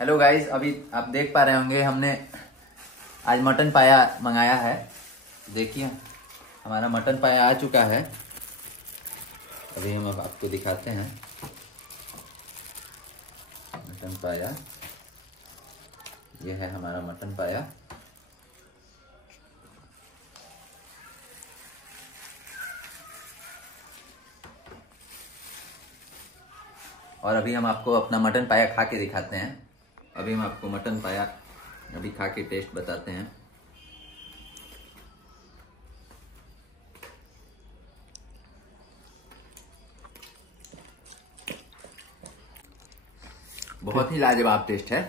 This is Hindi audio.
हेलो गाइस, अभी आप देख पा रहे होंगे हमने आज मटन पाया मंगाया है। देखिए हमारा मटन पाया आ चुका है। अभी हम अब आपको दिखाते हैं मटन पाया। यह है हमारा मटन पाया। और अभी हम आपको अपना मटन पाया खा के दिखाते हैं। अभी हम आपको मटन पाया अभी खा के टेस्ट बताते हैं। बहुत ही लाजवाब टेस्ट है।